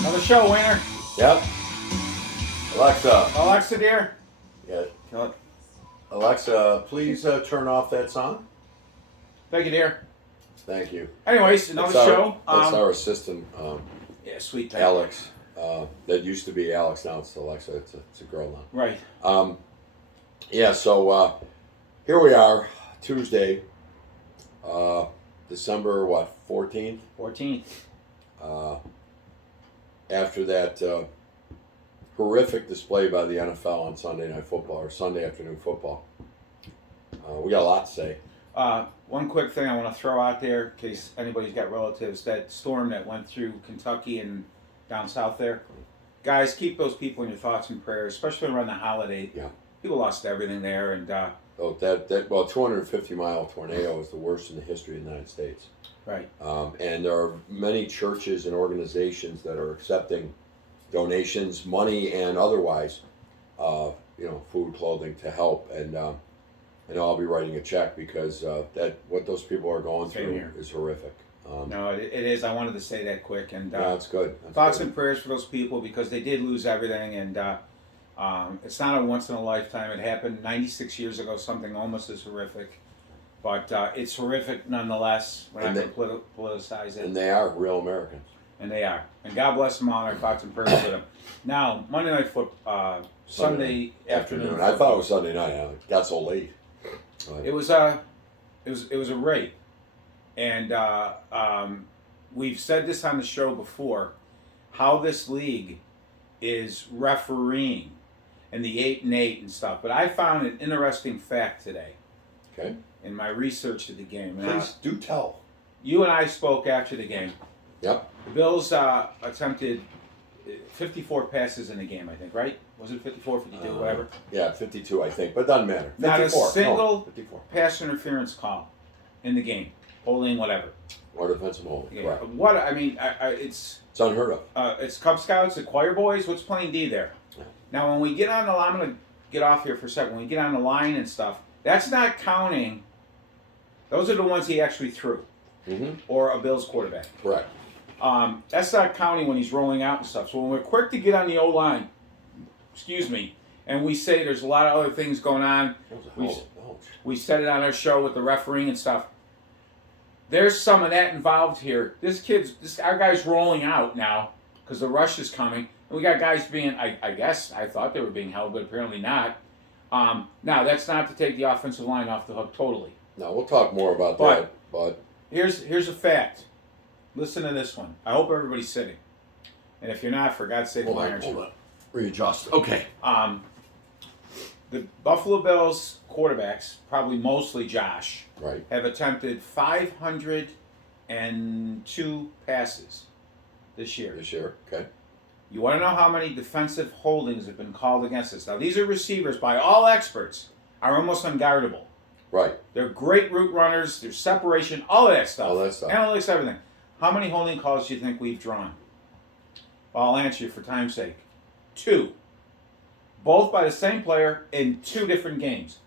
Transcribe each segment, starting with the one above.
Another show, winner. Yep. Alexa, dear. Yeah. Alexa, please turn off that song. Thank you, dear. Thank you. Anyways, another show. That's our assistant, Yeah, sweet. Alex. That used to be Alex. Now it's Alexa. It's a girl now. Right. Yeah. So here we are, Tuesday, December 14th. 14th. After that horrific display by the NFL on Sunday Night Football or Sunday afternoon football, we got a lot to say. One quick thing I want to throw out there, in case anybody's got relatives, that storm that went through Kentucky and down south there. Guys, keep those people in your thoughts and prayers, especially around the holiday. Yeah. People lost everything there, and 250-mile tornado is the worst in the history of the United States. right. And there are many churches and organizations that are accepting donations, money and otherwise, food, clothing to help. And I'll be writing a check because what those people are going Same through here. is horrific. No, it is. I wanted to say that quick, and Yeah, that's good. thoughts and prayers for those people because they did lose everything, and it's not a once in a lifetime. It happened 96 years ago, something almost as horrific, but it's horrific nonetheless. We're not going to politicize it. And they are real Americans. And they are. And God bless them all. Our thoughts and prayers with them. Now, Monday night football, Sunday afternoon. I thought it was Sunday night. It got so late. It was a rape, and we've said this on the show before, how this league is refereeing and the 8-8 and stuff. But I found an interesting fact today. Okay. In my research of the game. Please do tell. You and I spoke after the game. Yep. The Bills attempted 54 passes in the game, I think, right? Was it 54, 52, whatever? Yeah, 52, I think, but it doesn't matter. 54. Not a single 54. pass interference call in the game, holding whatever. Or defensive holding. Yeah. Correct. What I mean, it's unheard of. It's Cub Scouts, the choir boys. What's playing D there? Yeah. Now, when we get on the line, I'm going to get off here for a second. When we get on the line and stuff, that's not counting. Those are the ones he actually threw, or a Bills quarterback. Correct. That's not counting when he's rolling out and stuff. So when we're quick to get on the O-line, and we say there's a lot of other things going on, we said it on our show with the refereeing and stuff. There's some of that involved here. Our guy's rolling out now because the rush is coming. And we got guys being, I guess, I thought they were being held, but apparently not. Now, that's not to take the offensive line off the hook totally. No, we'll talk more about that. But here's a fact. Listen to this one. I hope everybody's sitting. And if you're not, for God's sake, hold on. Readjust. Okay. The Buffalo Bills quarterbacks, probably mostly Josh, right, have attempted 502 passes this year. Okay. You want to know how many defensive holdings have been called against us? Now, these are receivers, by all experts, are almost unguardable. Right. They're great route runners. There's separation, all of that stuff. Analytics, everything. How many holding calls do you think we've drawn? I'll answer you for time's sake. 2. Both by the same player in 2 different games.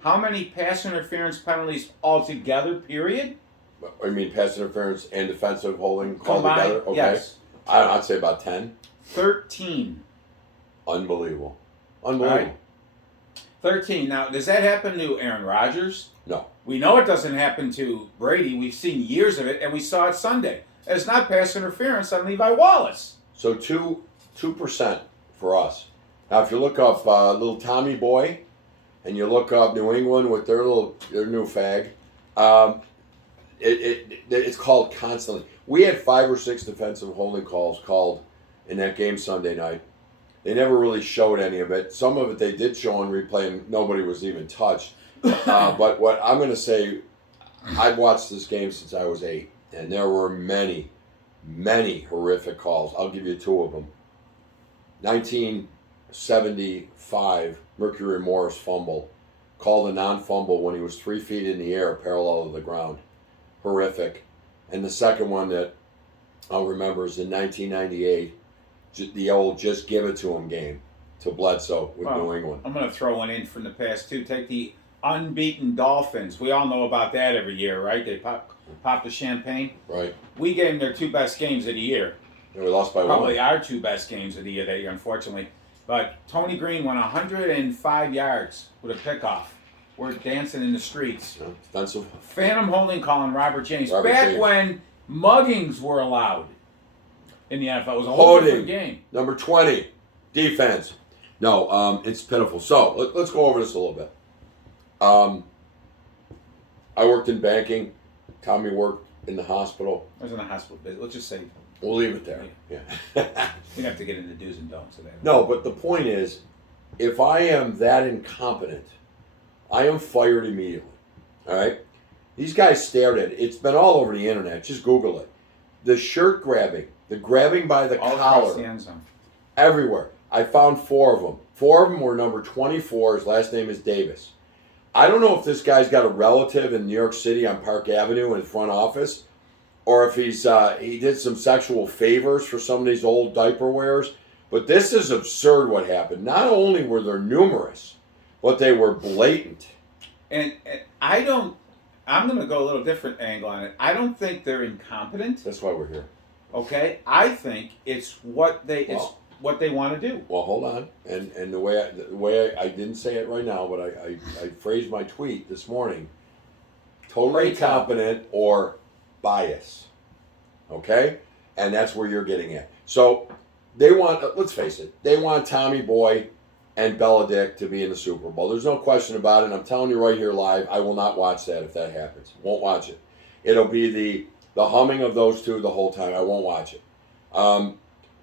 How many pass interference penalties altogether, period? I mean pass interference and defensive holding called together? Okay. Yes. I'd say about 10. 13. Unbelievable. Right. 13. Now, does that happen to Aaron Rodgers? No. We know it doesn't happen to Brady. We've seen years of it, and we saw it Sunday. It's not pass interference on Levi Wallace. So 2% for us. Now, if you look up little Tommy Boy, and you look up New England with their new fag, it's called constantly. We had 5 or 6 defensive holding calls called in that game Sunday night. They never really showed any of it. Some of it they did show on replay, and nobody was even touched. But what I'm going to say, I've watched this game since I was 8, and there were many, many horrific calls. I'll give you 2 of them. 1975, Mercury Morris fumble, called a non-fumble when he was 3 feet in the air, parallel to the ground. Horrific. And the second one that I'll remember is in 1998, the old just give it to him game to Bledsoe with New England. I'm going to throw one in from the past, too. Take the unbeaten Dolphins. We all know about that every year, right? They pop the champagne. Right. We gave them their 2 best games of the year. Yeah, we lost by Probably 1. our 2 best games of the year that year, unfortunately. But Tony Green went 105 yards with a pickoff. We're dancing in the streets. Yeah, expensive. Phantom holding call on Robert James. Robert Back James. when muggings were allowed in the NFL. It was a whole different game. Number 20, defense. No, it's pitiful. So let's go over this a little bit. I worked in banking. Tommy worked in the hospital. I was in the hospital. Let's just say We'll leave it there. Yeah. we have to get into do's and don'ts of that. No, but the point is, if I am that incompetent, I am fired immediately. All right? These guys stared at it. It's been all over the internet. Just Google it. The shirt grabbing, the grabbing by the all across the collar, end zone. everywhere. I found 4 of them. 4 of them were number 24. His last name is Davis. I don't know if this guy's got a relative in New York City on Park Avenue in the front office, or if he did some sexual favors for some of these old diaper wearers. But this is absurd what happened. Not only were there numerous, but they were blatant. And I'm going to go a little different angle on it. I don't think they're incompetent. That's why we're here. Okay? I think it's what they want to do. Well, hold on. And the way I didn't say it right now, but I phrased my tweet this morning. Totally incompetent or bias. Okay? And that's where you're getting at. So they want, let's face it, they want Tommy Boy and Belichick to be in the Super Bowl. There's no question about it. And I'm telling you right here live, I will not watch that if that happens. Won't watch it. It'll be the humming of those two the whole time. I won't watch it.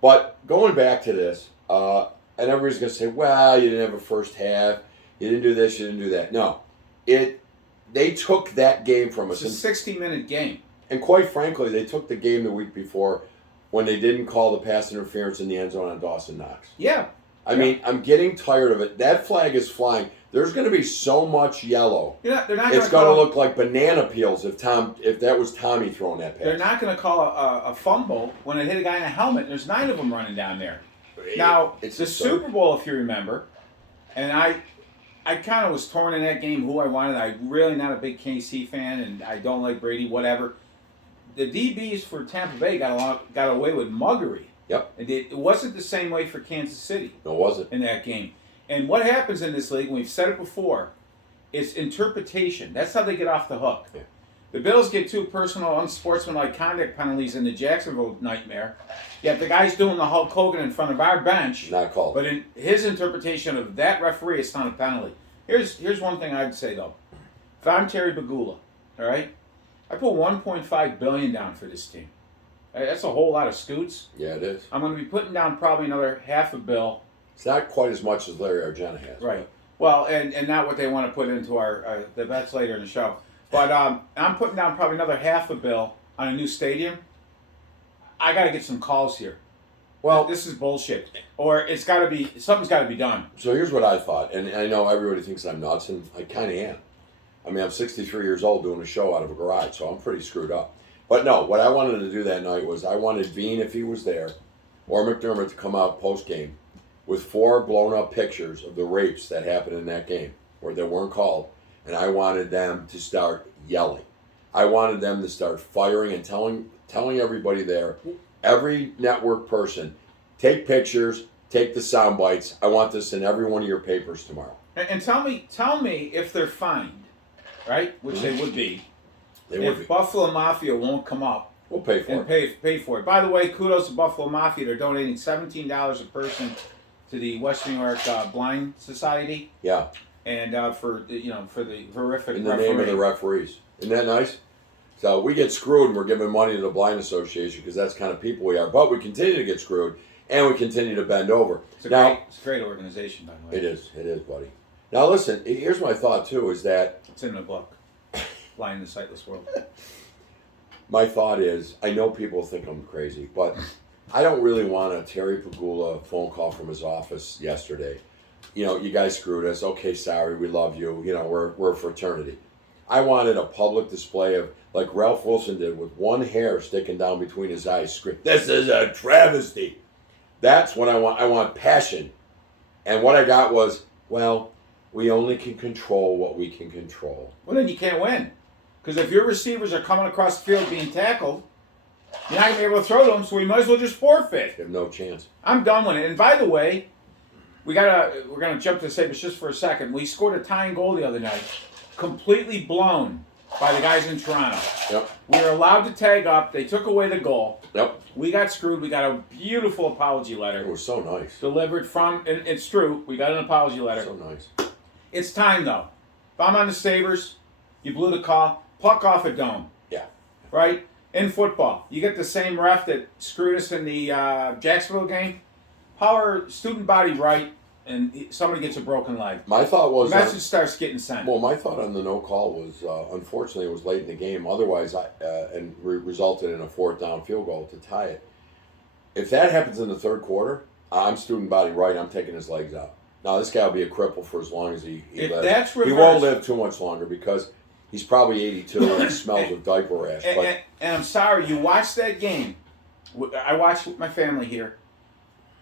But going back to this, and everybody's going to say, well, you didn't have a first half. You didn't do this, you didn't do that. No. They took that game from us. It's a 60-minute game. And quite frankly, they took the game the week before when they didn't call the pass interference in the end zone on Dawson Knox. Yeah. I mean, I'm getting tired of it. That flag is flying. There's going to be so much yellow. They're not It's going to look like banana peels if that was Tommy throwing that pass. They're not going to call a fumble when it hit a guy in a helmet. There's 9 of them running down there. Now, it's the Super Bowl, if you remember, and I kind of was torn in that game who I wanted. I'm really not a big KC fan, and I don't like Brady, whatever. The DBs for Tampa Bay got away with muggery. Yep. It wasn't the same way for Kansas City. No, it wasn't. In that game. And what happens in this league, and we've said it before, is interpretation. That's how they get off the hook. Yeah. The Bills get 2 personal unsportsmanlike conduct penalties in the Jacksonville nightmare. Yet the guy's doing the Hulk Hogan in front of our bench. Not called. But in his interpretation of that referee, it's not a penalty. Here's one thing I'd say, though. If I'm Terry Bagula, all right, I put $1.5 billion down for this team. That's a whole lot of scoots. Yeah, it is. I'm going to be putting down probably another $500 million. It's not quite as much as Larry Argenta has. Right. Well, and not what they want to put into our the bets later in the show. But I'm putting down probably another $500 million on a new stadium. I got to get some calls here. Well, this is bullshit. Or something's got to be done. So here's what I thought, and I know everybody thinks I'm nuts, and I kind of am. I mean, I'm 63 years old doing a show out of a garage, so I'm pretty screwed up. But no, what I wanted to do that night was I wanted Bean, if he was there, or McDermott to come out post-game with 4 blown-up pictures of the rapes that happened in that game, or that weren't called, and I wanted them to start yelling. I wanted them to start firing and telling everybody there, every network person, take pictures, take the sound bites. I want this in every one of your papers tomorrow. And tell me if they're fined, right? Which they would be. If Buffalo Mafia won't come up, we'll pay for it. Pay for it. By the way, kudos to Buffalo Mafia. They're donating $17 a person to the West New York Blind Society. Yeah. And for the horrific in the name of the referees. Isn't that nice? So we get screwed and we're giving money to the Blind Association because that's the kind of people we are. But we continue to get screwed. and we continue to bend over. It's a great organization, by the way. It is, buddy. Now listen, here's my thought too, is that... It's in the book, Flying the Sightless World. My thought is, I know people think I'm crazy, but I don't really want a Terry Pagula phone call from his office yesterday. You know, you guys screwed us. Okay, sorry, we love you. You know, we're a fraternity. I wanted a public display of, like Ralph Wilson did, with one hair sticking down between his eyes, scream, "This is a travesty." That's what I want. I want passion. And what I got was, well, we only can control what we can control. Well, then you can't win. Because if your receivers are coming across the field being tackled, you're not going to be able to throw to them, so we might as well just forfeit. You have no chance. I'm done with it. And by the way, we're going to jump to the Sabres just for a second. We scored a tying goal the other night, completely blown by the guys in Toronto. Yep. We were allowed to tag up. They took away the goal. Yep. We got screwed. We got a beautiful apology letter. It was so nice. Delivered from, and it's true, we got an apology letter. So nice. It's time, though. If I'm on the Sabres, you blew the call, puck off a dome. Yeah. Right? In football, you get the same ref that screwed us in the Jacksonville game. Power student body right, and somebody gets a broken leg. My thought was... The message starts getting sent. Well, my thought on the no call was, unfortunately, it was late in the game. Otherwise, resulted in a 4th down field goal to tie it. If that happens in the 3rd quarter, I'm student body right. I'm taking his legs out. Now, this guy will be a cripple for as long as he lives. That's he won't live too much longer because he's probably 82 and smells of diaper rash. And I'm sorry, you watched that game. I watched with my family here.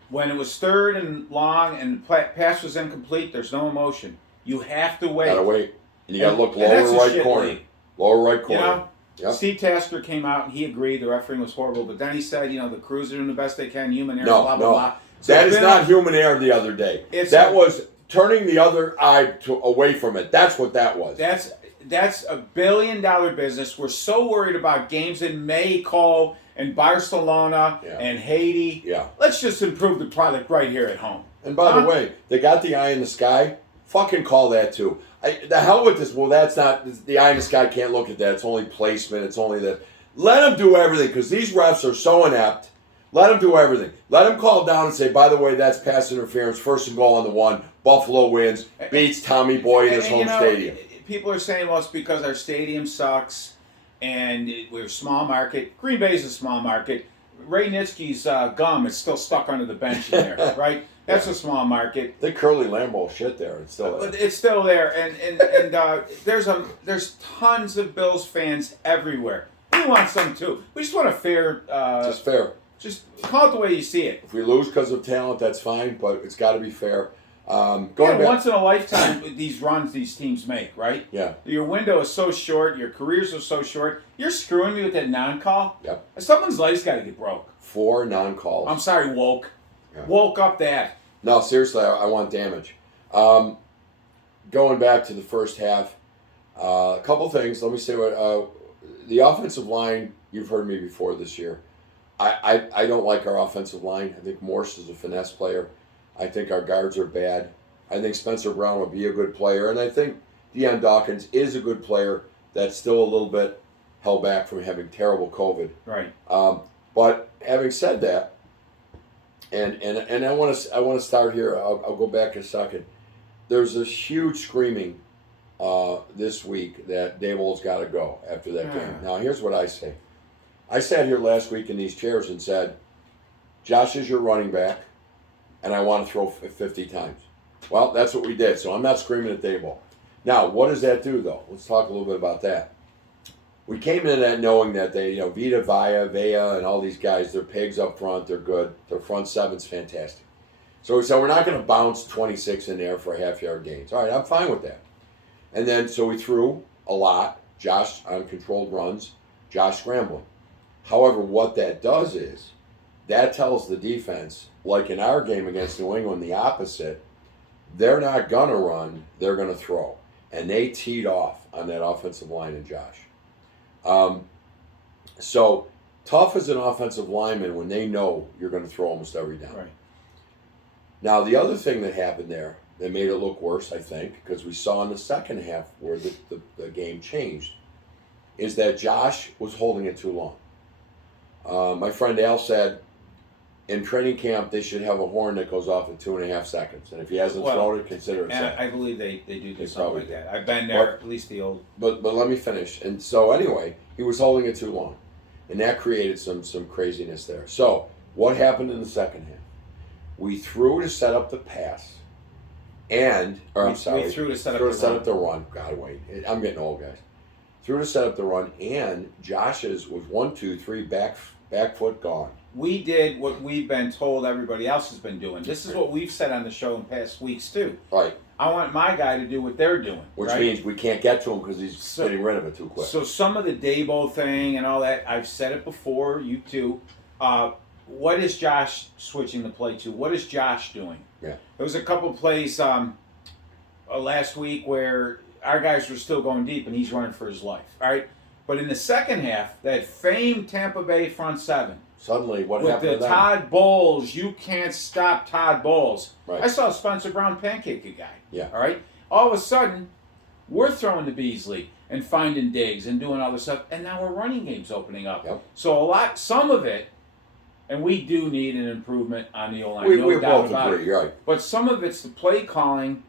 When it was 3rd and long and the pass was incomplete, there's no emotion. You have to wait. Gotta wait. And you gotta look lower right corner. League. Lower right corner. You know, yep. Steve Tasker came out and he agreed the refereeing was horrible, but then he said, you know, the crews are doing the best they can, human error, blah, blah, blah. So that is not human error the other day. That was turning the other eye away from it. That's what that was. That's $1 billion business. We're so worried about games in Mexico and Barcelona and Haiti. Yeah. Let's just improve the product right here at home. And by the way, they got the eye in the sky. Fucking call that too. The hell with this. Well, that's not, the eye in the sky can't look at that. It's only placement. It's only that. Let them do everything because these refs are so inept. Let them do everything. Let them call down and say, by the way, that's pass interference, 1st and goal on the 1. Buffalo wins, beats Tommy Boy in his home stadium. People are saying, well, it's because our stadium sucks and we're a small market. Green Bay is a small market. Ray Nitschke's gum is still stuck under the bench in there, right? That's a small market. The Curly Lambeau shit there. It's still there. It's still there. And there's tons of Bills fans everywhere. We want some too. We just want a fair... just fair. Just call it the way you see it. If we lose because of talent, that's fine, but it's got to be fair. Once in a lifetime, these runs these teams make, right? Yeah. Your window is so short. Your careers are so short. You're screwing me with that non-call. Yep. Someone's life's got to get broke. 4 non-calls. I'm sorry, woke. Yeah. Woke up that. No, seriously, I want damage. Going back to the first half, a couple things. Let me say what the offensive line. You've heard me before this year. I don't like our offensive line. I think Morse is a finesse player. I think our guards are bad. I think Spencer Brown will be a good player. And I think Deion Dawkins is a good player that's still a little bit held back from having terrible COVID. Right. But having said that, and I want to start here. I'll go back a second. There's this huge screaming this week that Daboll's got to go after that game. Now, here's what I say. I sat here last week in these chairs and said, Josh is your running back, and I want to throw 50 times. Well, that's what we did, so I'm not screaming at Daboll. Now, what does that do, though? Let's talk a little bit about that. We came in that knowing that they, Vita, Vea, and all these guys, they're pigs up front, they're good. Their front seven's fantastic. So we said, we're not going to bounce 26 in there for a half-yard gains. All right, I'm fine with that. And then, so we threw a lot, Josh on controlled runs, Josh scrambling. However, what that does is, that tells the defense, like in our game against New England, the opposite, they're not going to run, they're going to throw. And they teed off on that offensive line in Josh. So, tough as an offensive lineman when they know you're going to throw almost every down. Right. Now, the other thing that happened there that made it look worse, I think, because we saw in the second half where the game changed, is that Josh was holding it too long. My friend Al said, in training camp, they should have a horn that goes off in 2.5 seconds. And if he hasn't thrown it, consider it set. I believe they do They something probably like do. that. I've been there, at least the old. But let me finish. And so anyway, he was holding it too long, and that created some craziness there. So what happened in the second half? We threw to set up the pass, we threw to set up the run. God, wait, I'm getting old, guys. Threw to set up the run, and Josh's was 1, 2, 3 back foot gone. We did what we've been told everybody else has been doing. This is what we've said on the show in past weeks too. Right. I want my guy to do what they're doing. Which means we can't get to him because he's getting rid of it too quick. So some of the Dabo thing and all that, I've said it before, you too. What is Josh switching the play to? What is Josh doing? Yeah. There was a couple of plays last week where our guys were still going deep and he's running for his life. All right. But in the second half, that famed Tampa Bay front seven. Suddenly, what with happened the to them? Todd Bowles, you can't stop Todd Bowles. Right. I saw Spencer Brown pancake a guy. Yeah. All right. All of a sudden, we're throwing to Beasley and finding digs and doing all this stuff, and now our running game's opening up. Yep. So some of it, and we do need an improvement on the O-line. We no doubt both about agree, it. right? But some of it's the play calling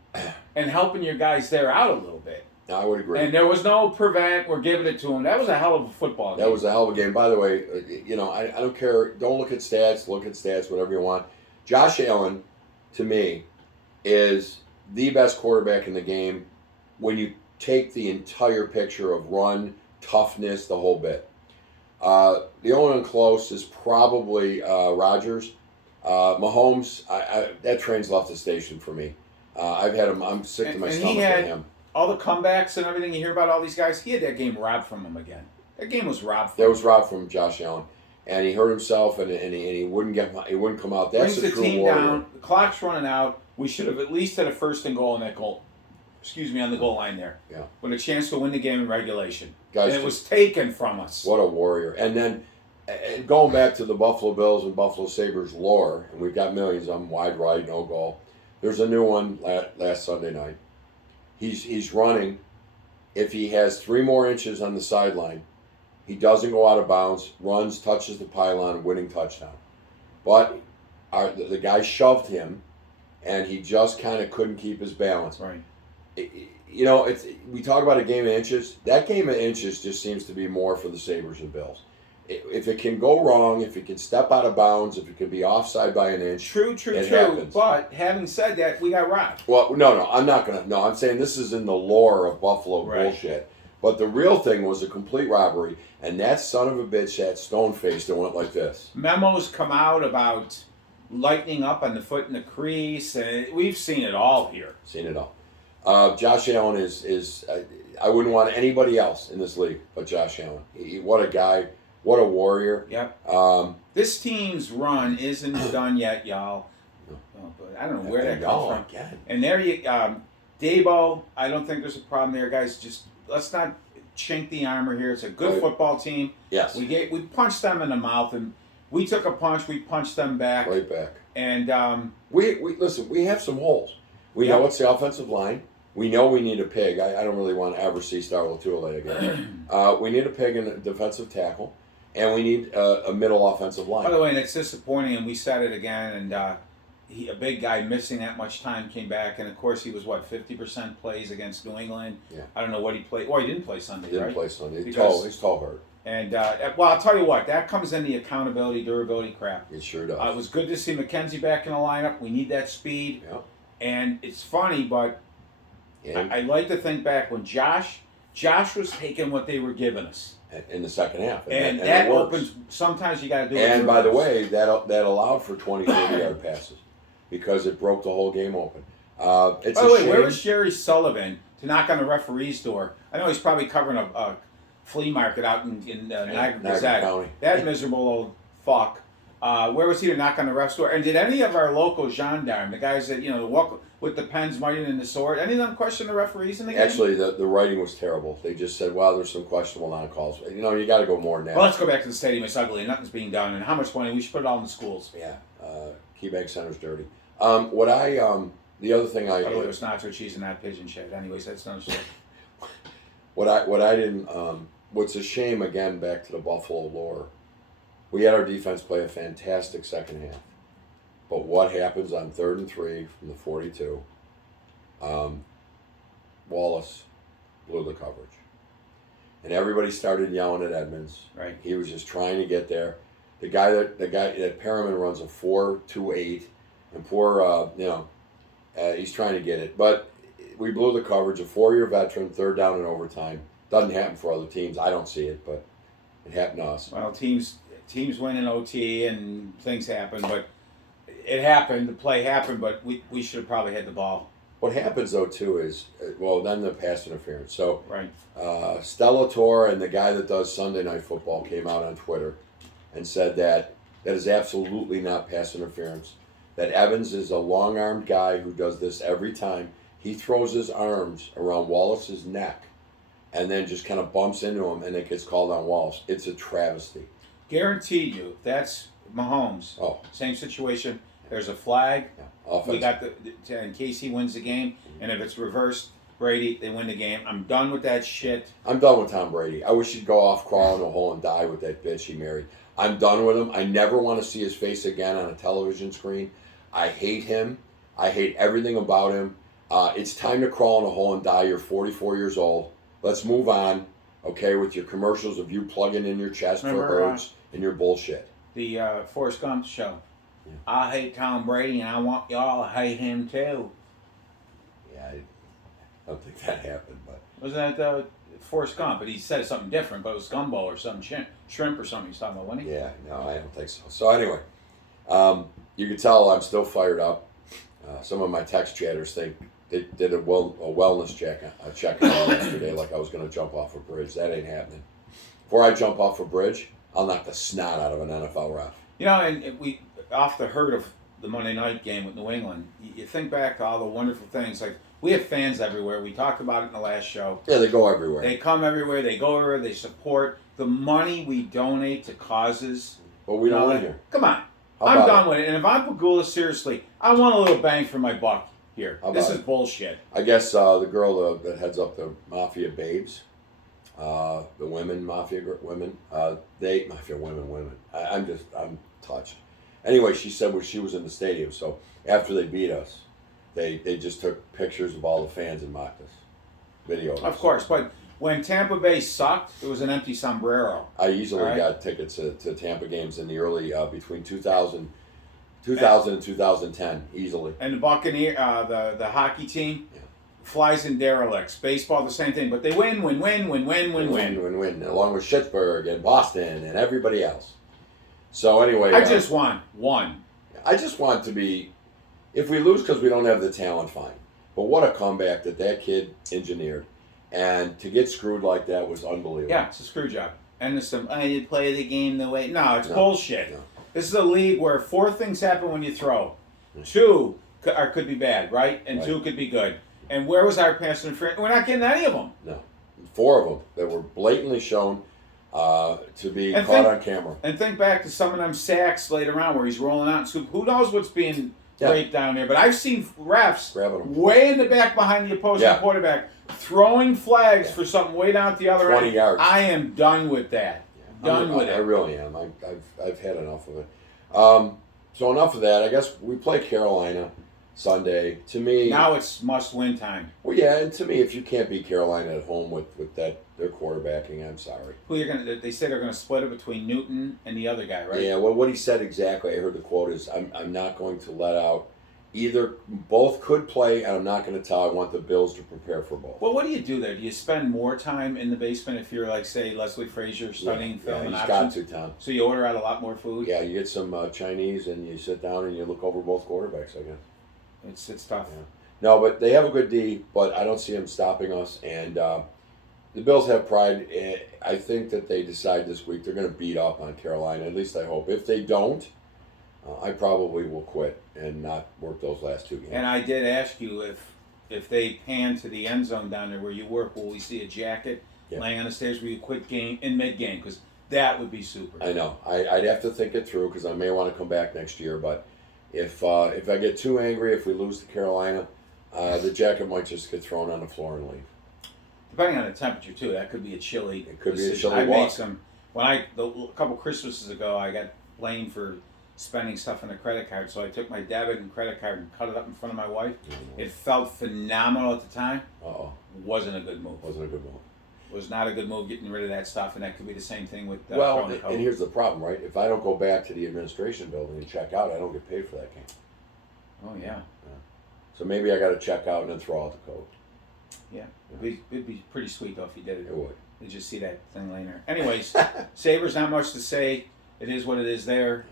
and helping your guys there out a little bit. I would agree. And there was no prevent. We're giving it to them. That was a hell of a football game. That was a hell of a game. By the way, I don't care. Don't look at stats. Look at stats, whatever you want. Josh Allen, to me, is the best quarterback in the game when you take the entire picture of run, toughness, the whole bit. The only one close is probably Rodgers. Mahomes, that train's left the station for me. I've had him. I'm sick to my stomach with him. All the comebacks and everything you hear about all these guys, he had that game robbed from him again. That game was robbed from him. That was robbed from Josh Allen. And he hurt himself and he wouldn't come out. That's brings a the true team warrior. down. The clock's running out. We should have at least had a first and goal on that goal. On the goal line there. Yeah. With a chance to win the game in regulation. Guys, and it was taken from us. What a warrior. And then going back to the Buffalo Bills and Buffalo Sabres lore, and we've got millions of them, wide right, no goal. There's a new one last Sunday night. He's running. If he has 3 more inches on the sideline, he doesn't go out of bounds, runs, touches the pylon, winning touchdown. But the guy shoved him, and he just kind of couldn't keep his balance. Right. We talk about a game of inches. That game of inches just seems to be more for the Sabres and Bills. If it can go wrong, if it can step out of bounds, if it can be offside by an inch, True. happens. But having said that, we got robbed. Well, no, I'm not gonna. No, I'm saying this is in the lore of Buffalo bullshit. But the real thing was a complete robbery, and that son of a bitch, that stone face that went like this. Memos come out about lightening up on the foot in the crease, and we've seen it all here. Seen it all. Josh Allen is I wouldn't want anybody else in this league but Josh Allen. What a guy. What a warrior. Yep. This team's run isn't done yet, y'all. But I don't know where that comes from. Again. And there you, Dabo, I don't think there's a problem there, guys. Just let's not chink the armor here. It's a good football team. Yes. We punched them in the mouth, and we took a punch. We punched them back. Right back. And we listen. We have some holes. We know it's the offensive line. We know we need a pig. I don't really want to ever see Star Lotulelei again. We need a pig in a defensive tackle. And we need a middle offensive line. By the way, and it's disappointing, and we said it again, and a big guy missing that much time came back, and of course he was, 50% plays against New England? Yeah. I don't know what he played. Well, he didn't play Sunday, right? Didn't play Sunday. He's tall hurt. And, I'll tell you what, that comes in the accountability, durability crap. It sure does. It was good to see McKenzie back in the lineup. We need that speed. Yeah. And it's funny, but I like to think back when Josh was taking what they were giving us. In the second half. And that opens, sometimes you got to do it. And by the way, that allowed for 20, 30-yard passes because it broke the whole game open. It's by the way, shame. where was Jerry Sullivan to knock on the referee's door? I know he's probably covering a flea market out in Niagara County. That miserable old fuck. Where was he to knock on the ref's door? And did any of our local gendarme, the guys that, walk with the pens, mighty and the sword, any of them question the referees in the game? Actually, the writing was terrible. They just said, well, there's some questionable non-calls. You got to go more than that. Well, let's go back to the stadium. It's ugly and nothing's being done. And how much money? We should put it all in the schools. Yeah. KeyBank Center's dirty. The other thing By the way, it was nacho cheese and not pigeon shit. Anyways, that's another story. What's a shame, again, back to the Buffalo lore, we had our defense play a fantastic second half. But what happens on 3rd and 3 from the 42? Wallace blew the coverage. And everybody started yelling at Edmonds. Right. He was just trying to get there. The guy that Perriman runs a 4.28, and he's trying to get it. But we blew the coverage. A 4-year veteran, 3rd down in overtime. Doesn't happen for other teams. I don't see it, but it happened to us. Well, teams win in OT and things happen, but it happened. The play happened, but we should have probably had the ball. What happens though too is, then the pass interference. So right. Stellator and the guy that does Sunday Night Football came out on Twitter and said that is absolutely not pass interference. That Evans is a long-armed guy who does this every time. He throws his arms around Wallace's neck and then just kind of bumps into him, and it gets called on Wallace. It's a travesty. Guarantee you, that's Mahomes. Oh. Same situation. There's a flag. Yeah. We got in case he wins the game, and if it's reversed, Brady, they win the game. I'm done with that shit. I'm done with Tom Brady. I wish he'd go off, crawl in a hole, and die with that bitch he married. I'm done with him. I never want to see his face again on a television screen. I hate him. I hate everything about him. It's time to crawl in a hole and die. You're 44 years old. Let's move on, okay, with your commercials of you plugging in your chest for herbs and your bullshit. The Forrest Gump show. Yeah. I hate Tom Brady, and I want y'all to hate him too. Yeah, I don't think that happened, but wasn't that Forrest Gump? But he said something different, but it was gumbo or something, shrimp or something he's talking about, wasn't he? Yeah, no, I don't think so. So anyway, you can tell I'm still fired up. Some of my text chatters think they did a wellness check on me yesterday, like I was going to jump off a bridge. That ain't happening. Before I jump off a bridge, I'll knock the snot out of an NFL ref. You know, and we off the hurt of the Monday night game with New England, you think back to all the wonderful things. Like, we have fans everywhere. We talked about it in the last show. Yeah, they go everywhere. They come everywhere. They go everywhere. They support. The money we donate to causes. But we don't win here. Come on. I'm done with it. And if I'm Pagula, seriously, I want a little bang for my buck here. This is bullshit. I guess the girl that heads up the Mafia Babes, the women, Mafia women, Mafia women. I'm touched. Anyway, she said when she was in the stadium, so after they beat us, they just took pictures of all the fans and mocked us. Video. Of course, but when Tampa Bay sucked, it was an empty sombrero. I easily got tickets to Tampa games in the early, between 2000 and 2010, easily. And the Buccaneers, the hockey team, flies in derelicts. Baseball, the same thing, but they win, along with Pittsburgh and Boston and everybody else. So anyway, I just want one. I just want to be. If we lose because we don't have the talent, fine. But what a comeback that kid engineered, and to get screwed like that was unbelievable. Yeah, it's a screw job. And it's you play the game the way. No, it's bullshit. No. This is a league where 4 things happen when you throw. 2 could be bad, right? And 2 could be good. And where was our pass interference? We're not getting any of them. No, 4 of them that were blatantly shown to be caught on camera. And think back to some of them sacks later on where he's rolling out and scoop. Who knows what's being raped down there? But I've seen refs way in the back behind the opposing quarterback throwing flags for something way down at the other 20 end. yards. I am done with that. Done with it. I really am. I've had enough of it. So enough of that. I guess we play Carolina Sunday. To me, now it's must-win time. Well, yeah, and to me, if you can't beat Carolina at home with their quarterbacking, I'm sorry. Who you're gonna? They say they're gonna split it between Newton and the other guy, right? Yeah. Well, what he said exactly, I heard the quote is, "I'm not going to let out either. Both could play, and I'm not going to tell. I want the Bills to prepare for both." Well, what do you do there? Do you spend more time in the basement if you're like, say, Leslie Frazier studying film and options? Got to, Tom. So you order out a lot more food. Yeah, you get some Chinese, and you sit down and you look over both quarterbacks. I guess. It's tough. Yeah. No, but they have a good D, but I don't see them stopping us. And the Bills have pride. I think that they decide this week they're going to beat up on Carolina. At least I hope. If they don't, I probably will quit and not work those last 2 games. And I did ask you if they pan to the end zone down there where you work, will we see a jacket laying on the stairs? Will you quit game in mid-game? Because that would be super. I know. I'd have to think it through because I may want to come back next year, but if I get too angry, if we lose to Carolina, the jacket might just get thrown on the floor and leave. Depending on the temperature too, that could be a chilly. It could decision. be a chilly I walk. made some a couple Christmases ago. I got blamed for spending stuff on a credit card. So I took my debit and credit card and cut it up in front of my wife. Mm-hmm. It felt phenomenal at the time. Uh-oh. Wasn't a good move. Wasn't a good move. Was not a good move getting rid of that stuff, and that could be the same thing with Well, throwing the and here's the problem, right? If I don't go back to the administration building and check out, I don't get paid for that game. Oh yeah. So maybe I got to check out and then throw out the code. Yeah. It'd be pretty sweet though if you did it. It would. You just see that thing laying there. Anyways, Sabres, not much to say. It is what it is there.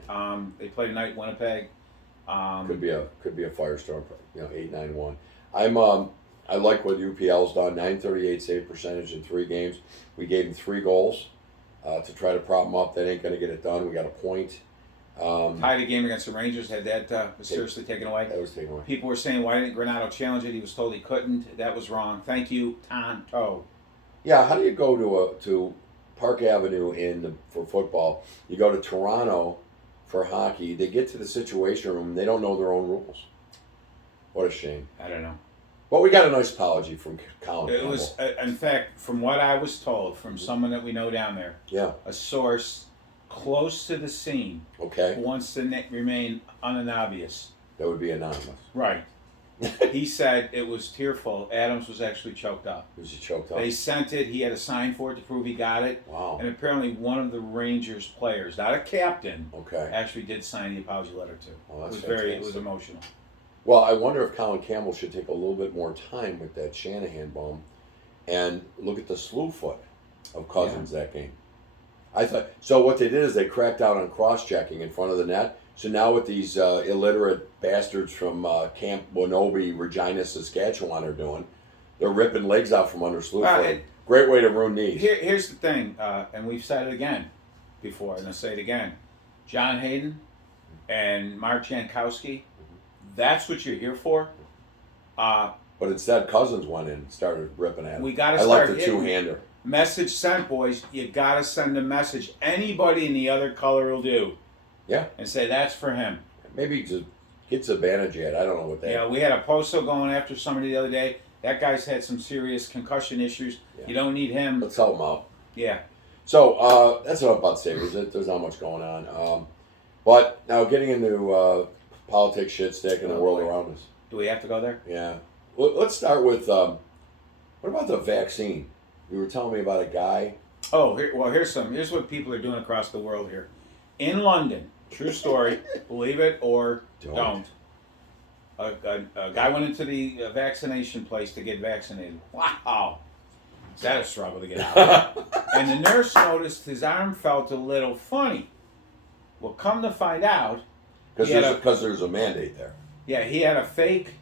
They play tonight in Winnipeg. Could be a firestorm, 8-9-1. I like what UPL's done. 938 save percentage in 3 games. We gave them 3 goals to try to prop them up. That ain't going to get it done. We got a point. Tied a game against the Rangers. Had that seriously taken away. That was taken away. People were saying, why didn't Granato challenge it? He was told he couldn't. That was wrong. Thank you, Tonto. Yeah, how do you go to Park Avenue for football? You go to Toronto for hockey. They get to the situation room and they don't know their own rules. What a shame. I don't know. But we got a nice apology from Colin It Campbell. was, in fact, from what I was told from someone that we know down there, Yeah. a source close to the scene Okay. who wants to remain unobvious. That would be anonymous. Right. He said it was tearful. Adams was actually choked up. Was he choked up? They sent it. He had a sign for it to prove he got it. Wow. And apparently one of the Rangers players, not a captain, Okay. actually did sign the apology letter too. Well, that's it fantastic. was emotional. Well, I wonder if Colin Campbell should take a little bit more time with that Shanahan bum and look at the slew foot of Cousins that game. I thought so. What they did is they cracked down on cross-checking in front of the net. So now what these illiterate bastards from Camp Wonobi, Regina, Saskatchewan are doing, they're ripping legs out from under slew foot. Great way to ruin knees. Here's the thing, and we've said it again before, and I'll say it again. John Hayden and Mark Jankowski, that's what you're here for. But instead, Cousins went in and started ripping at him. We got to I start like the two-hander. Message sent, boys. You got to send a message. Anybody in the other color will do. Yeah. And say that's for him. Maybe just get Zibanejad. I don't know what that. Yeah, we had a Poso going after somebody the other day. That guy's had some serious concussion issues. Yeah. You don't need him. Let's help him out. Yeah. So that's enough about Sabres. There's not much going on. But now getting into politics, shit stick, and the world around us. Do we have to go there? Yeah. Well, let's start with what about the vaccine? You were telling me about a guy. Oh, here's what people are doing across the world here. In London, true story, believe it or don't. A guy went into the vaccination place to get vaccinated. Wow. Is that a struggle to get out? And the nurse noticed his arm felt a little funny. Well, come to find out, Because there's a mandate there. yeah, he had a fake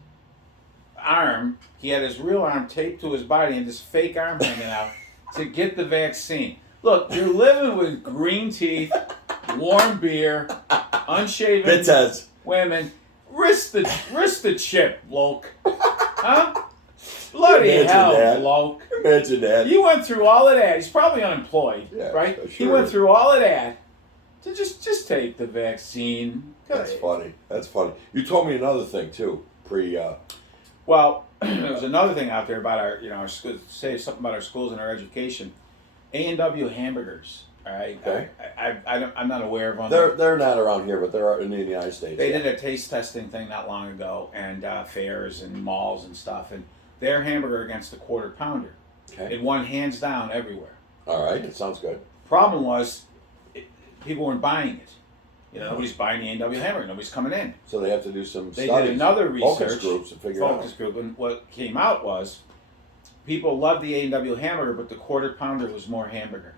arm. He had his real arm taped to his body and this fake arm hanging out to get the vaccine. Look, you're living with green teeth, warm beer, unshaven Bitters. women. Risk the chip, bloke. Huh? Bloody Imagine hell, that. bloke. Imagine that. You went through all of that. He's probably unemployed, Yeah, right? sure. He went through all of that to just take the vaccine. That's funny. That's funny. You told me another thing too. Well, there was another thing out there about our, our schools, say something about our schools and our education. A&W hamburgers. All right. Okay. I'm not aware of them. They're not around here, but they're in the United States. They did a taste testing thing not long ago, and fairs and malls and stuff, and their hamburger against the Quarter Pounder. Okay. It won hands down everywhere. All right. It sounds good. Problem was, people weren't buying it. Nobody's buying the A&W hamburger. Nobody's coming in. So they have to do some They studies, did another research. focus groups to figure out. Focus group, and what came out was, people loved the A&W hamburger, but the Quarter Pounder was more hamburger.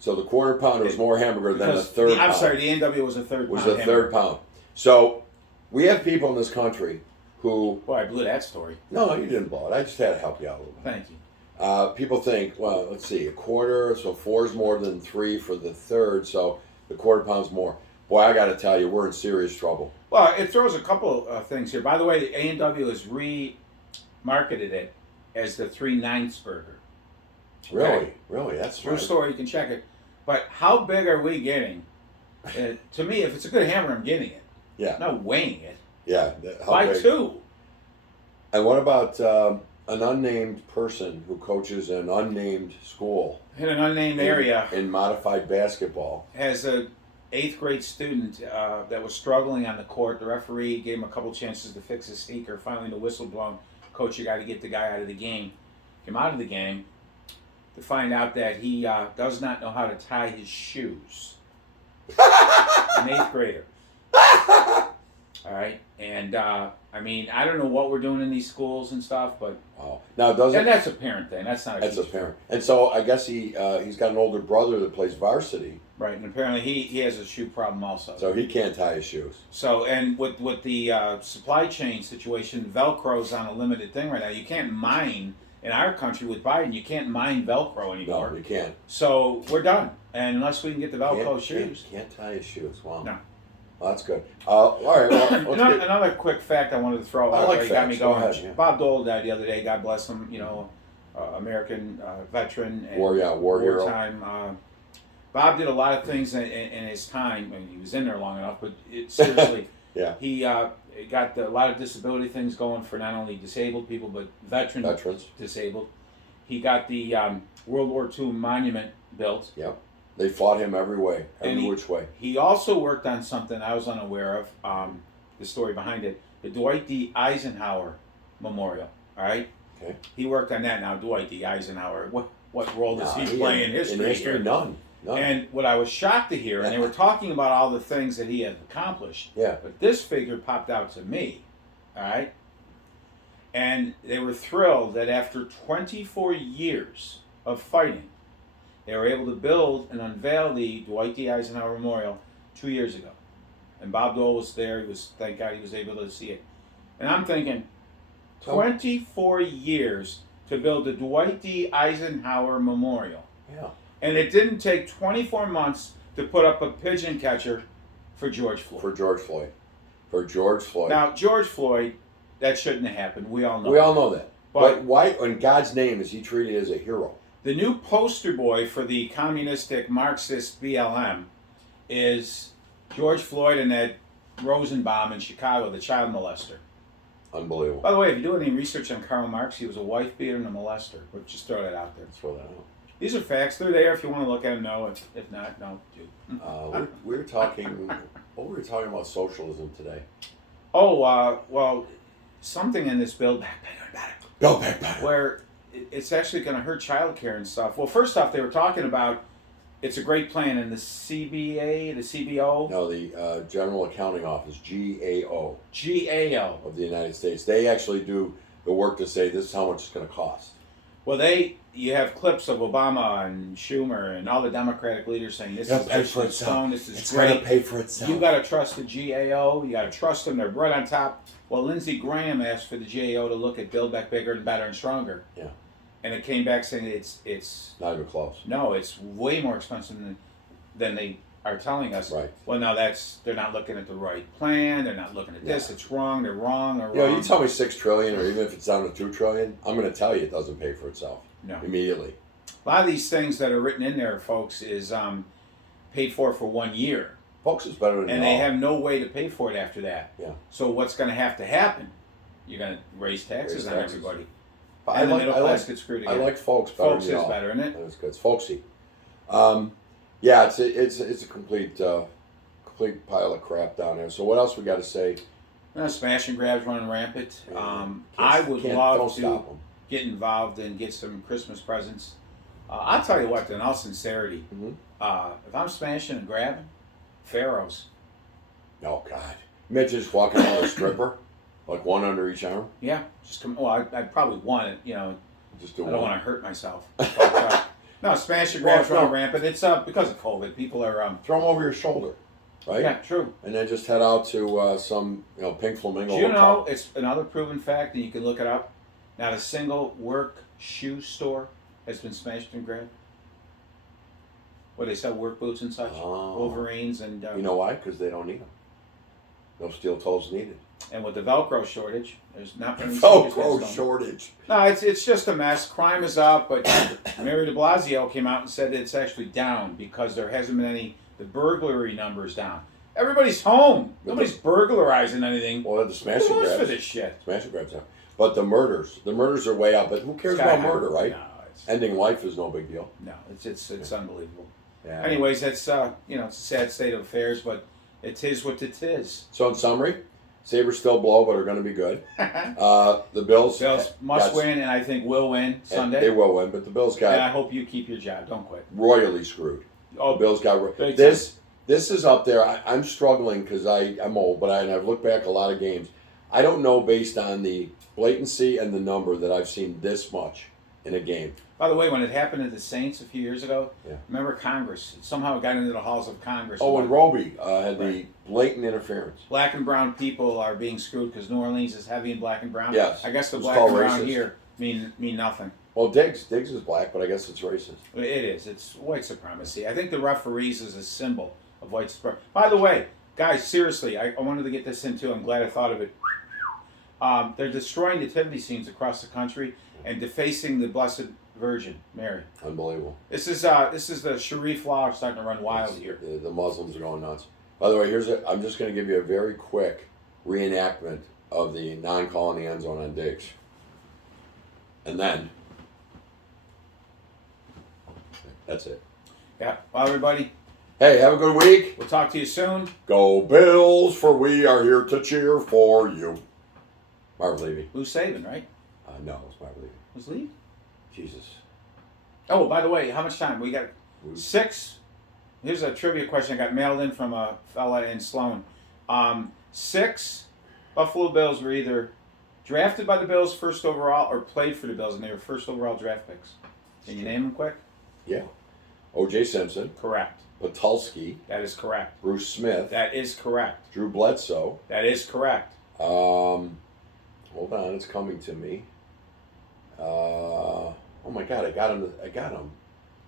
So the Quarter Pounder was more hamburger than the third pound. I'm sorry, the A&W was a third Was pound the hamburger. third pound. So we have people in this country who. Boy, I blew that story. No, you didn't blow it. I just had to help you out a little bit. Thank you. People think, well, let's see, a quarter, so 4 is more than 3 for the third, so the Quarter Pound's more. Boy, I got to tell you, we're in serious trouble. Well, it throws a couple of things here. By the way, the A&W has remarketed it as the 3/9 burger. Okay? Really, that's True right. story. You can check it. But how big are we getting? To me, if it's a good hamburger, I'm getting it. Yeah. I'm not weighing it. Yeah. By big? 2. And what about an unnamed person who coaches an unnamed school In an unnamed area in modified basketball? has a 8th grade student that was struggling on the court. The referee gave him a couple chances to fix his sneaker. Finally, the whistle blown. Coach, you got to get the guy out of the game. Came out of the game to find out that he does not know how to tie his shoes. An 8th grader. All right, and I mean, I don't know what we're doing in these schools and stuff, but wow. Now doesn't and that's a parent thing. That's not a that's a teacher parent. And so I guess he's got an older brother that plays varsity, right? And apparently he has a shoe problem also. so he can't tie his shoes. So and with the supply chain situation, Velcro's on a limited thing right now. You can't mine in our country with Biden. You can't mine Velcro anymore. No, you can't. So we're done, and unless we can get the Velcro shoes. Can't tie his shoes. Wow. No. Well, that's good. All right. Well, Another quick fact I wanted to throw out. I like that got me facts. Go going. ahead, yeah. Bob Dole died the other day. God bless him. You know, American veteran. And war hero. Wartime. Bob did a lot of things in his time. I mean, he was in there long enough, but seriously, Yeah. he got a lot of disability things going for not only disabled people but Veterans. disabled. He got the World War II monument built. Yep. They fought him every way, which way. He also worked on something I was unaware of, the story behind it, the Dwight D. Eisenhower Memorial, all right? Okay. He worked on that. Now, Dwight D. Eisenhower, what role does he play in history? In history, here? none. And what I was shocked to hear, and they were talking about all the things that he had accomplished, Yeah. but this figure popped out to me, all right? And they were thrilled that after 24 years of fighting, they were able to build and unveil the Dwight D. Eisenhower Memorial 2 years ago. And Bob Dole was there. Thank God he was able to see it. And I'm thinking, 24 years to build the Dwight D. Eisenhower Memorial. Yeah. And it didn't take 24 months to put up a pigeon catcher for George Floyd. For George Floyd. Now, George Floyd, that shouldn't have happened. We all know We all know that. But But why, in God's name, is he treated as a hero? the new poster boy for the communistic Marxist BLM is George Floyd and that Rosenbaum in Chicago, the child molester. Unbelievable. By the way, if you do any research on Karl Marx, he was a wife beater and a molester. But just throw that out there. Throw that out. These are facts. They're there if you want to look at them. No, if not, no. We were talking. What were we talking about socialism today? Oh, well, something in this bill Go back. where it's actually going to hurt childcare and stuff. Well, first off, they were talking about it's a great plan in the CBA, the CBO, No, the General Accounting Office, GAO, GAO. of the United States. They actually do the work to say this is how much it's going to cost. Well, you have clips of Obama and Schumer and all the Democratic leaders saying this It'll is pay for Etched in itself. stone, this is It's going to great. pay for itself. You got to trust the GAO. You got to trust them. They're right on top. Well, Lindsey Graham asked for the GAO to look at Build Back Bigger and Better and Stronger. Yeah. And it came back saying it's Not even close. no, it's way more expensive than they are telling us. Right. Well, no, they're not looking at the right plan. They're not looking at this. Yeah. It's wrong. They're wrong or You know, wrong. you tell me $6 trillion, or even if it's down to $2 trillion, I'm going to tell you it doesn't pay for itself. No. Immediately. A lot of these things that are written in there, folks, is paid for 1 year. Folks, is better than And y'all. they have no way to pay for it after that. Yeah. So what's going to have to happen? You're going to raise taxes on everybody. I And the like, middle I class like, gets screwed I again. like folks better Folks than is y'all. better, isn't it? That's good. It's folksy. Yeah, it's a complete pile of crap down there. So what else we got to say? Smash and grabs running rampant. Yeah. I would Don't love to stop 'em. get involved and get some Christmas presents. I'll tell you what, in all sincerity, Mhm. if I'm smashing and grabbing, Pharaohs. Oh God! Imagine just walking out with a stripper, like one under each arm. Yeah, just come. Well, I'd probably want it. Just do I one. don't want to hurt myself. But, no, smash and grabs running rampant. It's because of COVID. People are. Throw them over your shoulder, right? Yeah, true. And then just head out to some pink flamingo. Do you know hotel. it's another proven fact, and you can look it up. Not a single work shoe store has been smashed and grabbed. Where they sell work boots and such, Oh. Wolverines, and You know why? Because they don't need them. No steel toes needed. and with the Velcro shortage, there's not many sneakers Velcro that's shortage. No, it's just a mess. Crime is up, but Mayor de Blasio came out and said that it's actually down because there hasn't been any. The burglary numbers down. Everybody's home. Nobody's burglarizing anything. Well, the smash and Who goes for grabs. this shit? Smash and grabs. But the murders are way up. But who cares Sky about high. murder, right? No, it's, Ending life is no big deal. no, it's unbelievable. Yeah. Anyways, it's it's a sad state of affairs, but it is what it is. So in summary, Sabres still blow, but are going to be good. The Bills Must win, and I think will win Sunday. They will win, but the Bills got and I hope you keep your job. Don't quit. royally screwed. Oh, The Bills got big this. This is up there. I'm struggling because I'm old, but I've looked back a lot of games. I don't know based on the blatancy and the number that I've seen this much in a game. By the way, when it happened to the Saints a few years ago, Yeah. remember Congress? Somehow it got into the halls of Congress. Oh, and Roby had the blatant interference. Black and brown people are being screwed because New Orleans is heavy in black and brown. Yes. I guess the It's black called and brown racist. here mean nothing. Well, Diggs is black, but I guess it's racist. It is. It's white supremacy. I think the referees is a symbol of white supremacy. By the way, guys, seriously, I wanted to get this in too. I'm glad I thought of it. They're destroying nativity scenes across the country and defacing the Blessed Virgin Mary. Unbelievable. This is the Sharif law starting to run wild here. The Muslims are going nuts. By the way, I'm just going to give you a very quick reenactment of the non-call in the end zone on Diggs. And then, that's it. Yeah. Well, everybody, Hey, have a good week. we'll talk to you soon. Go Bills, for we are here to cheer for you. Marvin Levy. Who's saving, right? No, it's Marvin Levy. Who's lead? Jesus. Oh, by the way, how much time? We got 6. Here's a trivia question I got mailed in from a fella in Sloan. 6 Buffalo Bills were either drafted by the Bills first overall or played for the Bills, and they were first overall draft picks. Can you name them quick? Yeah. O.J. Simpson. Correct. Patulski. That is correct. Bruce Smith. That is correct. Drew Bledsoe. That is correct. Hold on, it's coming to me. Oh my God, I got him.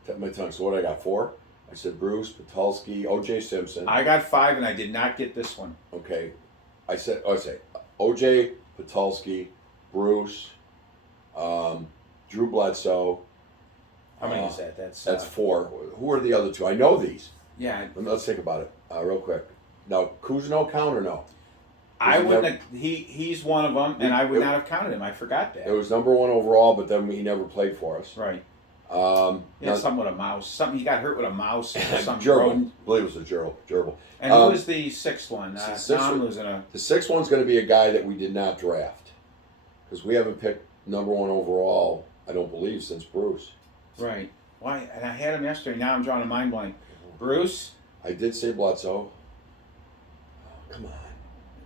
Tip my tongue. So what I got? 4. I said Bruce, Patulski, O.J. Simpson. I got 5, and I did not get this one. Okay, I said O.J. Patulski, Bruce, Drew Bledsoe. How many is that? That's 4. Who are the other 2? I know these. Yeah. Let's think about it real quick. Now, Kuzno count or no? I wouldn't have, he's one of them, and I would not have counted him. I forgot that. It was number 1 overall, but then he never played for us. Right. Now, Something with a mouse. Something he got hurt with a mouse or something. Gerbil. I believe it was a gerbil. And who was the 6th one? The Now sixth I'm one- losing a. The 6th one's going to be a guy that we did not draft because we haven't picked number 1 overall. I don't believe since Bruce. Right. Why? And I had him yesterday. Now I'm drawing a mind blank. Bruce. I did say Bledsoe. Oh, come on.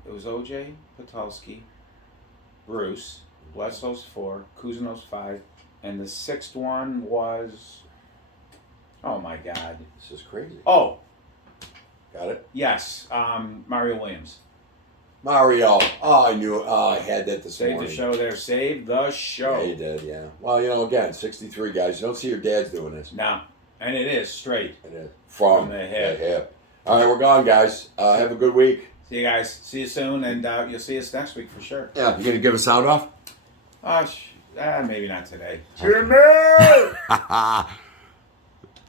It was O.J. Patulski, Bruce, Bledsoe's 4, Kuzno's 5, and the 6th one was. Oh my God. This is crazy. Oh, Got it? yes. Mario Williams. Mario. Oh, I knew it. Oh, I had that this Save morning. the show there. Save the show. Yeah, you did, yeah. Well, again, 63 guys. You don't see your dads doing this. No. And it is straight. It is. From the hip. All right, we're gone, guys. Have a good week. See you guys. See you soon, and you'll see us next week for sure. Yeah, you going to give a sound off? Maybe not today. Jimmy!